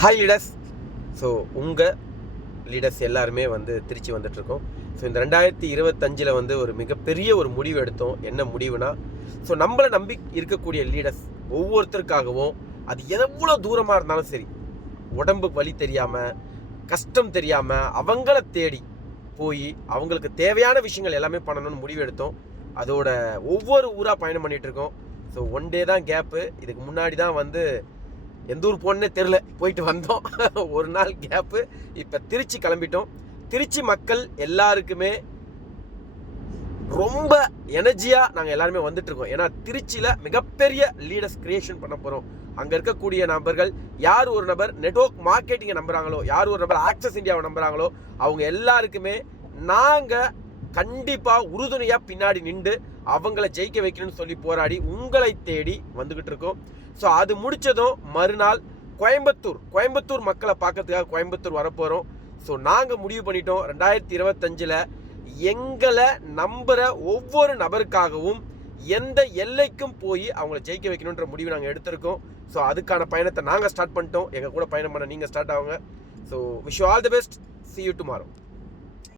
Hi leaders. So உங்கள் leaders எல்லாருமே திருச்சி வந்துட்டுருக்கோம். ஸோ இந்த 2025 ஒரு மிகப்பெரிய ஒரு முடிவு எடுத்தோம். என்ன முடிவுனா, ஸோ நம்மளை நம்பி இருக்கக்கூடிய லீடர்ஸ் ஒவ்வொருத்தருக்காகவும், அது எவ்வளோ தூரமாக இருந்தாலும் சரி, உடம்பு வலி தெரியாமல், கஷ்டம் தெரியாமல், அவங்கள தேடி போய் அவங்களுக்கு தேவையான விஷயங்கள் எல்லாமே பண்ணணும்னு முடிவு எடுத்தோம். அதோட ஒவ்வொரு ஊராக பயணம் பண்ணிகிட்ருக்கோம். ஸோ ஒன் டே தான் கேப்பு. இதுக்கு முன்னாடி தான் எந்த ஊர் போனே தெரில, போயிட்டு வந்தோம். ஒரு நாள் கேப்பு. இப்போ திருச்சி கிளம்பிட்டோம். திருச்சி மக்கள் எல்லாருக்குமே ரொம்ப எனர்ஜியாக நாங்கள் எல்லாருமே வந்துட்டுருக்கோம். ஏன்னா திருச்சியில் மிகப்பெரிய லீடர்ஸ் கிரியேஷன் பண்ண போகிறோம். அங்கே இருக்கக்கூடிய நபர்கள், யார் ஒரு நபர் நெட்வொர்க் மார்க்கெட்டிங்கை நம்புகிறாங்களோ, யார் ஒரு நபர் ஆக்சஸ் இந்தியாவை நம்புகிறாங்களோ, அவங்க எல்லாருக்குமே நாங்கள் கண்டிப்பாக உறுதுணையாக பின்னாடி நின்று அவங்கள ஜெயிக்க வைக்கணும்னு சொல்லி போராடி உங்களை தேடி வந்துக்கிட்டு இருக்கோம். ஸோ அது முடித்ததும் மறுநாள் கோயம்புத்தூர் மக்களை பார்க்கறதுக்காக கோயம்புத்தூர் வரப்போகிறோம். ஸோ நாங்கள் முடிவு பண்ணிட்டோம், 2025 எங்களை நம்புகிற ஒவ்வொரு நபருக்காகவும் எந்த எல்லைக்கும் போய் அவங்கள ஜெயிக்க வைக்கணுன்ற முடிவு நாங்கள் எடுத்திருக்கோம். ஸோ அதுக்கான பயணத்தை நாங்கள் ஸ்டார்ட் பண்ணிட்டோம். எங்கள் கூட பயணம் பண்ண நீங்கள் ஸ்டார்ட் ஆகுங்க. So wish you all the best. See you tomorrow.